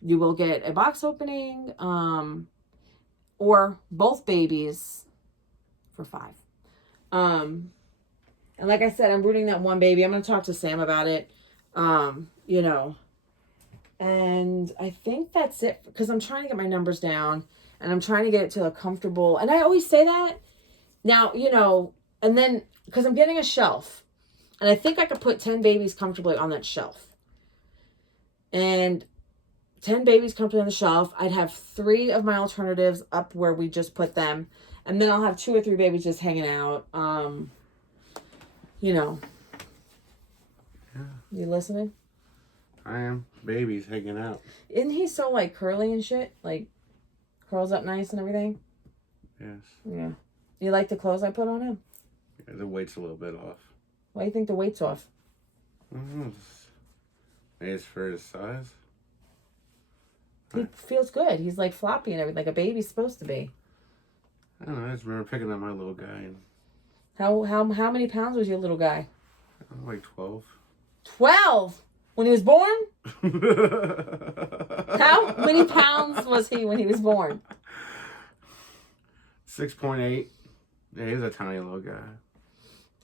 You will get a box opening, or both babies for $5. And like I said, I'm rooting that one baby. I'm going to talk to Sam about it. you know. And I think that's it, because I'm trying to get my numbers down and I'm trying to get it to a comfortable, and I always say that now, you know, and then because I'm getting a shelf and I think I could put 10 babies comfortably on that shelf, and 10 babies comfortably on the shelf. I'd have 3 of my alternatives up where we just put them, and then I'll have 2 or 3 babies just hanging out. You know. Yeah. You listening? I am. Babies hanging out. Isn't he so like curly and shit? Like curls up nice and everything? Yes. Yeah. You like the clothes I put on him? Yeah, the weight's a little bit off. Why do you think the weight's off? I don't know. Maybe it's for his size. He feels good. He's like floppy and everything, like a baby's supposed to be. I don't know. I just remember picking up my little guy and How many pounds was your little guy? like 12. 12 when he was born? How many pounds was he when he was born? 6.8. Yeah, he was a tiny little guy.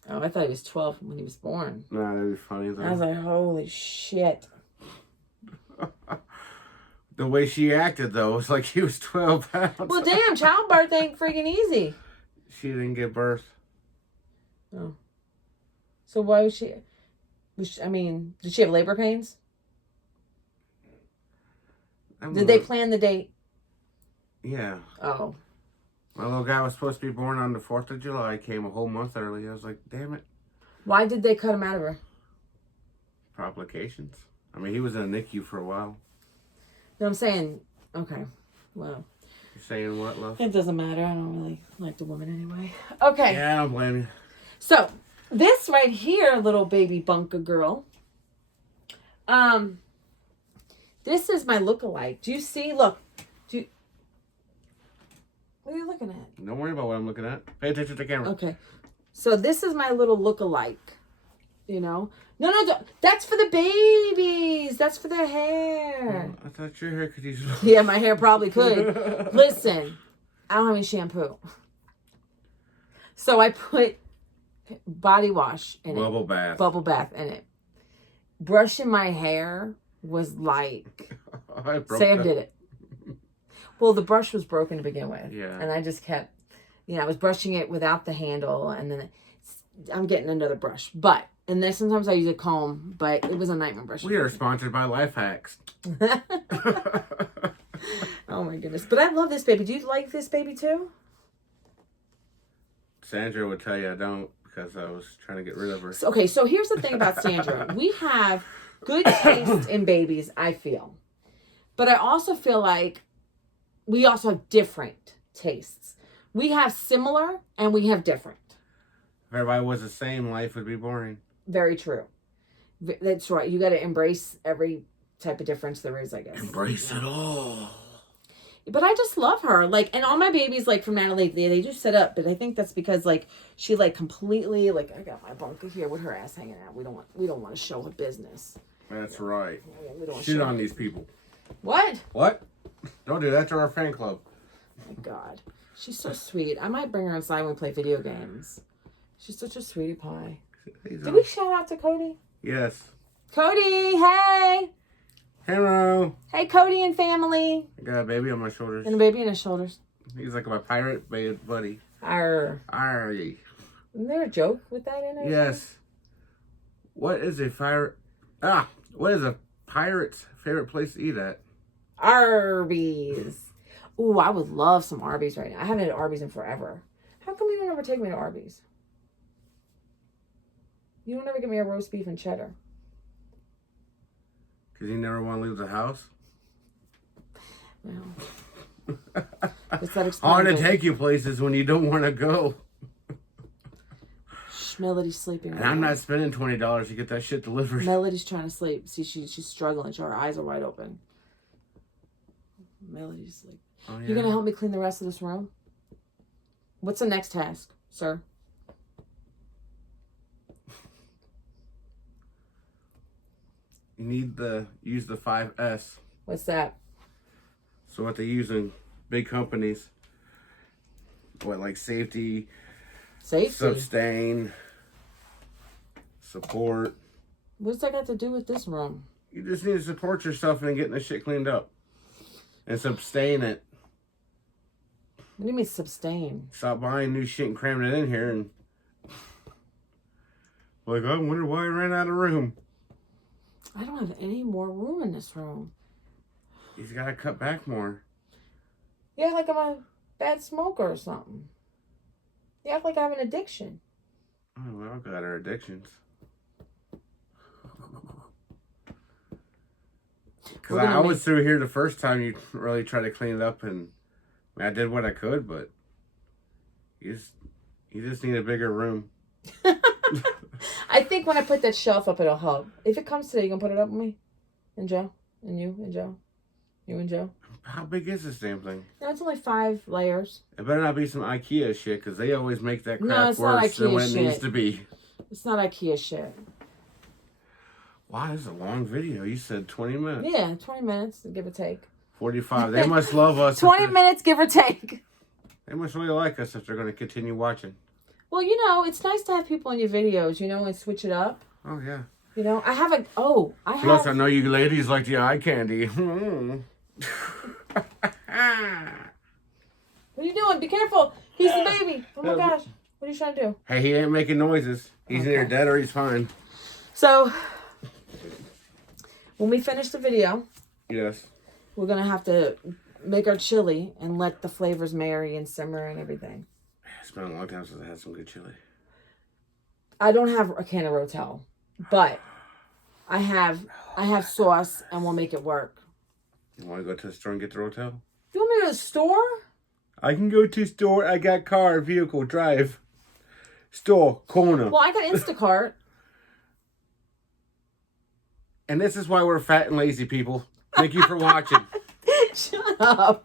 Oh, I thought he was 12 when he was born. Nah, that'd be funny though. I was like, holy shit. The way she acted though, was like he was 12 pounds. Well, damn, childbirth ain't freaking easy. She didn't give birth. Oh. So why was she, I mean, did she have labor pains? Did they plan the date? Yeah. Oh. My little guy was supposed to be born on the 4th of July. Came a whole month early. I was like, damn it. Why did they cut him out of her? Complications. I mean, he was in a NICU for a while. No, I'm saying, okay, well. You're saying what, love? It doesn't matter. I don't really like the woman anyway. Okay. Yeah, I don't blame you. So, this right here, little baby bunker girl. This is my look-alike. Do you see? Look. What are you looking at? Don't worry about what I'm looking at. Pay attention to the camera. Okay. So, this is my little look-alike. You know? No. That's for the babies. That's for their hair. Oh, I thought your hair could use... Yeah, my hair probably could. Listen, I don't have any shampoo. So, I put body wash in Bubble it. bath. Bubble bath in it. Brushing my hair was like... Sam did it. Well, the brush was broken to begin with. Yeah. And I just kept... I was brushing it without the handle, and then I'm getting another brush. But... And then sometimes I use a comb, but it was a nightmare brush. We are sponsored by Life Hacks. Oh my goodness. But I love this baby. Do you like this baby too? Sandra would tell you I don't, because I was trying to get rid of her. Okay, so here's the thing about Sandra. We have good taste in babies, I feel. But I also feel like we also have different tastes. We have similar and we have different. If everybody was the same, life would be boring. Very true. That's right. You got to embrace every type of difference there is, I guess. Embrace it all. But I just love her. Like, and all my babies, like, from Natalie, they do sit up. But I think that's because, like, she, like, completely, like, I got my bunker here with her ass hanging out. We don't want to show her business. That's right. We don't Shit on these people. What? What? Don't do that to our fan club. Oh, my God. She's so sweet. I might bring her inside when we play video games. She's such a sweetie pie. Did we shout out to Cody? Yes. Cody, hey! Hello. Hey, Cody and family. I got a baby on my shoulders. And a baby on his shoulders. He's like my pirate buddy. Arr. Arr. Isn't there a joke with that in it? Yes. What is a pirate's favorite place to eat at? Arby's. Ooh, I would love some Arby's right now. I haven't had Arby's in forever. How come you don't ever take me to Arby's? You don't ever get me a roast beef and cheddar. Because you never want to leave the house? Well, it's that hard to take you places when you don't want to go. Melody's sleeping. And I'm not spending $20 to get that shit delivered. Melody's trying to sleep. See, she's struggling. Her eyes are wide open. Melody's sleeping. Oh, yeah. You gonna help me clean the rest of this room? What's the next task, sir? You need to use the 5S. What's that? So what they use in big companies. What, like safety? Sustain. Support. What's that got to do with this room? You just need to support yourself in getting the shit cleaned up. And sustain it. What do you mean sustain? Stop buying new shit and cramming it in here and... Like, I wonder why I ran out of room. I don't have any more room in this room. He's got to cut back more. You act like I'm a bad smoker or something. You act like I have an addiction. Oh, we all got our addictions. Because I was through here the first time you really tried to clean it up, and I did what I could, but you just need a bigger room. I think when I put that shelf up, it'll help. If it comes today, you gonna put it up with me? And Joe? And you? And Joe? You and Joe? How big is this damn thing? No, it's only 5 layers. It better not be some IKEA shit, because they always make that crap No, it's not worse than IKEA what it shit. needs to be. It's not IKEA shit. Wow, this is a long video. You said 20 minutes. Yeah, 20 minutes, give or take. 45. They must love us. 20 minutes, give or take. They must really like us if they're going to continue watching. Well, you know, it's nice to have people in your videos, you know, and switch it up. Oh, yeah. You know, I have a... Oh, I have... Plus, I know you ladies like the eye candy. What are you doing? Be careful. He's the baby. Oh, my gosh. What are you trying to do? Hey, he ain't making noises. He's either dead or he's fine. So, when we finish the video... Yes. We're going to have to make our chili and let the flavors marry and simmer and everything. It's been a long time since I had some good chili. I don't have a can of Rotel, but I have sauce and we'll make it work. You want to go to the store and get the Rotel? You want me to go to the store? I can go to the store. I got car, vehicle, drive. Store, corner. Well, I got Instacart. And this is why we're fat and lazy, people. Thank you for watching. Shut up.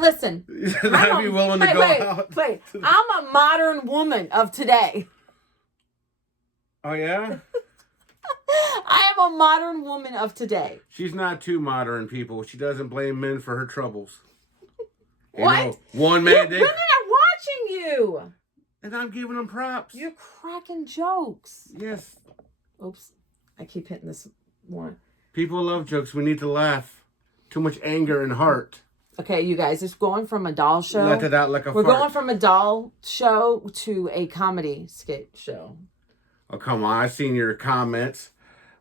Listen. I'd be willing to go out. Wait. I'm a modern woman of today. Oh, yeah? I am a modern woman of today. She's not too modern, people. She doesn't blame men for her troubles. What? One man did. Women are watching you. And I'm giving them props. You're cracking jokes. Yes. Oops. I keep hitting this one. People love jokes. We need to laugh. Too much anger and heart. Okay, you guys, it's going from a doll show. Let it out like a We're fart. going from a doll show to a comedy skit show. Oh, come on. I've seen your comments.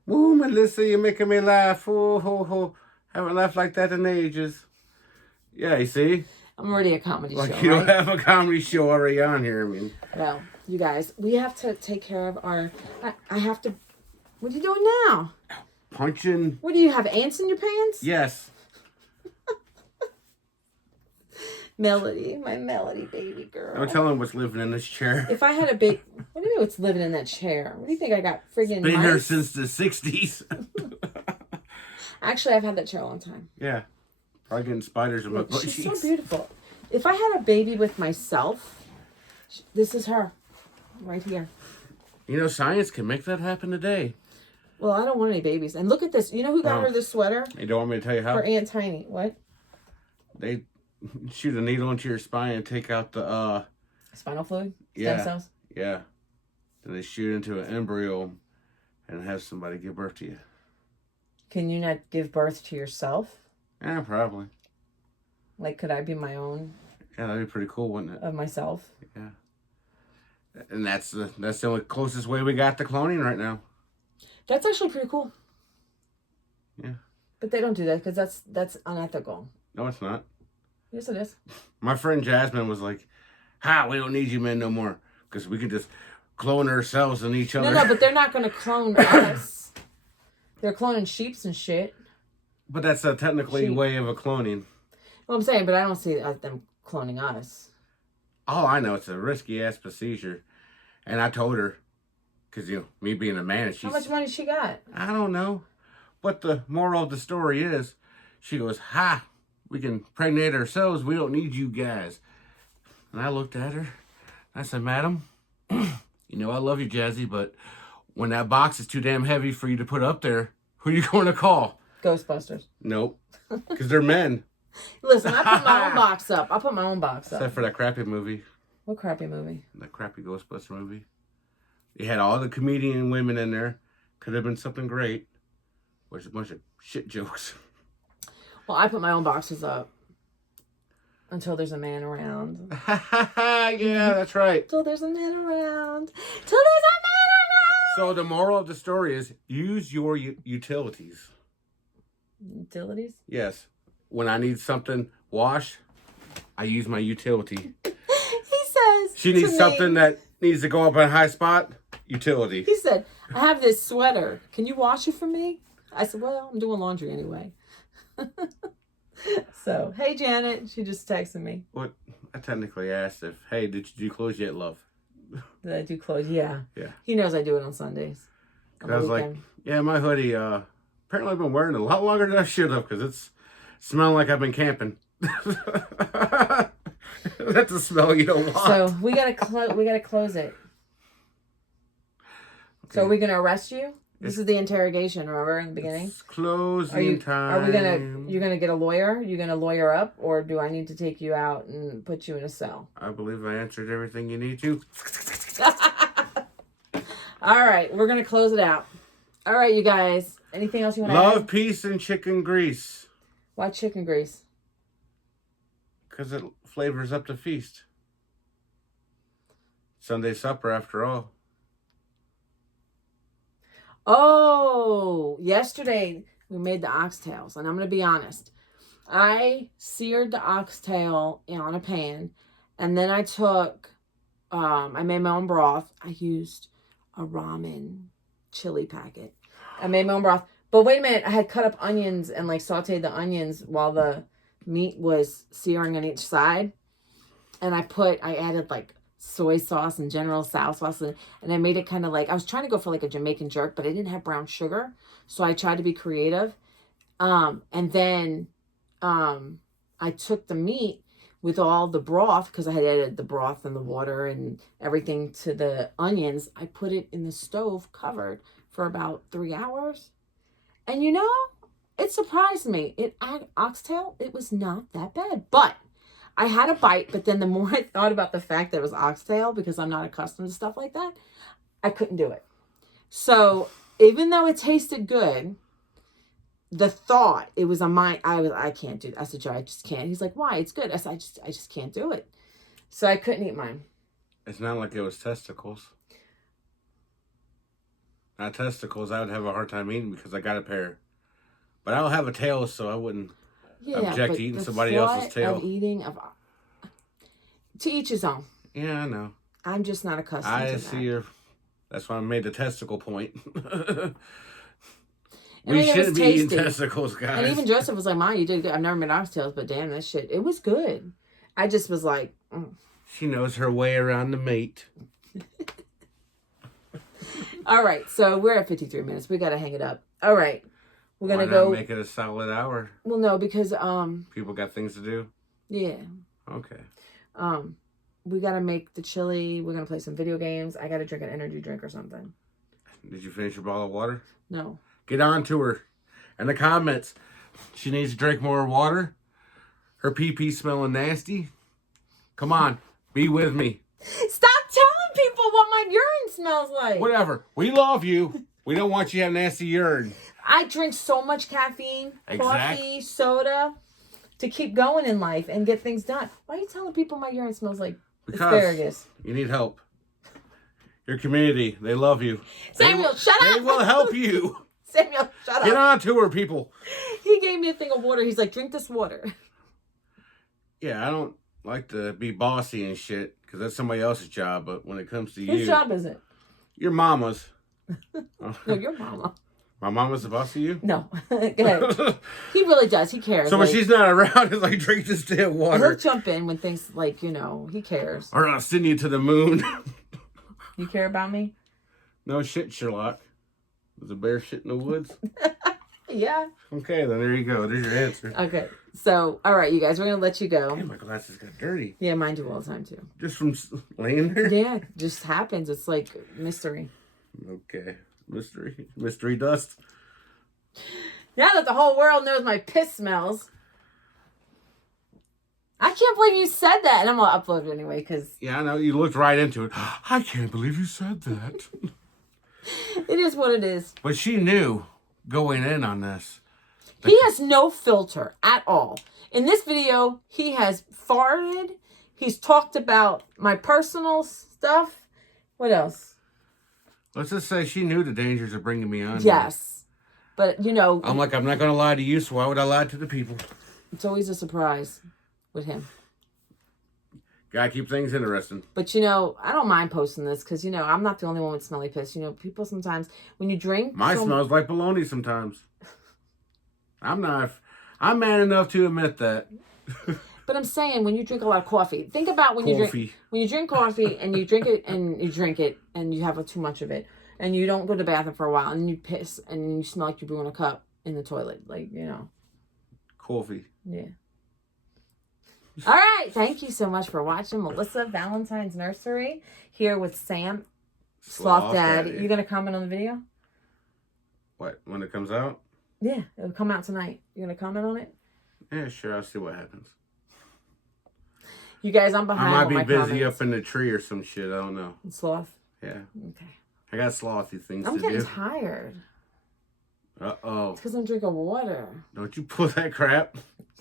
Woo, Melissa, you're making me laugh. Oh, ho, ho. Haven't laughed like that in ages. Yeah, you see? I'm already a comedy show, You don't right? have a comedy show already on here. I mean, Well, you guys, we have to take care of our... I have to... What are you doing now? punching. What do you have, ants in your pants? Yes. Melody, my Melody baby girl. Don't tell him what's living in this chair. If I had a big... What do you mean what's living in that chair? What do you think I got friggin' Been here mice? since the 60s. Actually, I've had that chair a long time. Yeah. Probably getting spiders in my butt She's cheeks. so beautiful. If I had a baby with myself, this is her. Right here. You know, science can make that happen today. Well, I don't want any babies. And look at this. You know who got her this sweater? You don't want me to tell you how? Her Aunt Tiny. What? They shoot a needle into your spine and take out the Spinal fluid? Yeah. Stem cells? Yeah. Then they shoot into an embryo and have somebody give birth to you. Can you not give birth to yourself? Yeah, probably. Like, could I be my own Yeah, that'd be pretty cool, wouldn't it? of myself? Yeah. And that's the only closest way we got to cloning right now. That's actually pretty cool. Yeah. But they don't do that because that's unethical. No, it's not. Yes, it is. My friend Jasmine was like, we don't need you men no more. Because we can just clone ourselves and each other. No, but they're not going to clone us. They're cloning sheeps and shit. But that's a technically Sheep. way of a cloning. Well, I'm saying, but I don't see them cloning us. All I know, it's a risky-ass procedure. And I told her, because, me being a man, she's... How much money she got? I don't know. But the moral of the story is, she goes, we can pregnate ourselves. We don't need you guys. And I looked at her. I said, Madam, I love you, Jazzy, but when that box is too damn heavy for you to put up there, who are you going to call? Ghostbusters. Nope. Because they're men. Listen, I put my own box up. I'll put my own box up. Except for that crappy movie. What crappy movie? That crappy Ghostbuster movie. It had all the comedian women in there. Could have been something great. which is a bunch of shit jokes. Well, I put my own boxes up until there's a man around. Yeah, that's right. Till there's a man around. Till there's a man around. So the moral of the story is use your utilities. Utilities? Yes. When I need something washed, I use my utility. He says. She needs something that needs to go up on a high spot. Utility. He said, I have this sweater. Can you wash it for me? I said, well, I'm doing laundry anyway. So, hey, Janet. She just texted me. What? I technically asked if, hey, did you do clothes yet, love? Did I do clothes? Yeah. Yeah. He knows I do it on Sundays. I was like, yeah, my hoodie, apparently I've been wearing it a lot longer than I should have because it's smelling like I've been camping. That's a smell you don't want. So we gotta close it. Okay. So are we gonna arrest you? This is the interrogation, remember, in the beginning? It's closing time. You're gonna get a lawyer? You're gonna lawyer up, or do I need to take you out and put you in a cell? I believe I answered everything you need to. All right, we're gonna close it out. All right, you guys. Anything else you want to add? Love, peace, and chicken grease. Why chicken grease? Because it flavors up the feast. Sunday supper, after all. Oh, yesterday we made the oxtails, and I'm going to be honest. I seared the oxtail on a pan, and then I took, I made my own broth. I used a ramen chili packet. I made my own broth. But wait a minute, I had cut up onions and like sauteed the onions while the meat was searing on each side. And I added like soy sauce and General Tso sauce, and I made it kind of like, I was trying to go for like a Jamaican jerk, but I didn't have brown sugar, so I tried to be creative. And then I took the meat with all the broth, because I had added the broth and the water and everything to the onions. I put it in the stove covered for about 3 hours, and you know, it surprised me. Oxtail, it was not that bad, but I had a bite, but then the more I thought about the fact that it was oxtail, because I'm not accustomed to stuff like that, I couldn't do it. So even though it tasted good, the thought, it was on my, I can't do it. I said, Joe, I just can't. He's like, why? It's good. I said, I just can't do it. So I couldn't eat mine. It's not like it was testicles. Not testicles, I would have a hard time eating because I got a pair. But I don't have a tail, so I wouldn't object to eating somebody else's tail. To each his own. Yeah, I know. I'm just not accustomed to that. I see that's why I made the testicle point. We shouldn't be eating testicles, guys. And even Joseph was like, Mom, you did good. I've never made oxtails, but damn, that shit, it was good. I just was like, She knows her way around the meat. All right, so we're at 53 minutes. We got to hang it up. All right. We're going to go. Make it a solid hour? Well, no, because people got things to do? Yeah. Okay. We got to make the chili. We're going to play some video games. I got to drink an energy drink or something. Did you finish your bottle of water? No. Get on to her. In the comments, she needs to drink more water. Her pee-pee smelling nasty. Come on, be with me. Stop telling people what my urine smells like. Whatever. We love you. We don't want you to have nasty urine. I drink so much caffeine, coffee, soda to keep going in life and get things done. Why are you telling people my urine smells like asparagus? You need help. Your community, they love you. Samuel, shut up. They will help you. Samuel, shut up. Get on to her, people. He gave me a thing of water. He's like, drink this water. Yeah, I don't like to be bossy and shit because that's somebody else's job. But when it comes to you. Whose job is it? Your mama's. No, your mama. My mama's the boss of you? No. Go ahead. He really does. He cares. So when she's not around, it's like, drink this damn water. He'll jump in when things like, you know, he cares. Or I'll send you to the moon. You care about me? No shit, Sherlock. Was a bear shit in the woods? Yeah. Okay, then there you go. There's your answer. Okay. So, all right, you guys, we're going to let you go. Hey, my glasses got dirty. Yeah, mine do all the time, too. Just from laying there? Yeah, just happens. It's like mystery. Okay. Mystery dust. Now that the whole world knows my piss smells. I can't believe you said that. And I'm going to upload it anyway, because... Yeah, I know. You looked right into it. I can't believe you said that. It is what it is. But she knew going in on this. He has no filter at all. In this video, he has farted. He's talked about my personal stuff. What else? Let's just say she knew the dangers of bringing me on. Yes. But, you know. I'm like, I'm not going to lie to you, so why would I lie to the people? It's always a surprise with him. Gotta keep things interesting. But, you know, I don't mind posting this because, you know, I'm not the only one with smelly piss. You know, people sometimes, when you drink. Mine smells like bologna sometimes. I'm man enough to admit that. But I'm saying, when you drink a lot of coffee, think about when you drink coffee and you drink it and you have too much of it and you don't go to the bathroom for a while and you piss and you smell like you're brewing a cup in the toilet. Like, you know. Coffee. Yeah. All right. Thank you so much for watching Melissa Valentine's Nursery here with Sam, Sloth Dad. You going to comment on the video? What? When it comes out? Yeah. It'll come out tonight. You going to comment on it? Yeah, sure. I'll see what happens. You guys, I'm behind. I might be busy comments. up in the tree or some shit. I don't know. Sloth? Yeah. Okay. I got slothy things I'm to do. getting tired. Uh-oh. It's because I'm drinking water. Don't you pull that crap.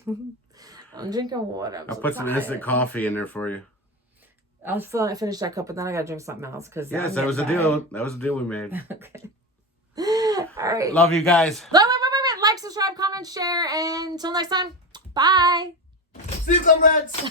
I'm drinking water. I'll put some instant coffee in there for you. I'll finish that cup, but then I gotta drink something else. Yes, that was a deal. That was a deal we made. Okay. All right. Love you guys. Like, subscribe, comment, share, and until next time, bye. See you, comrades.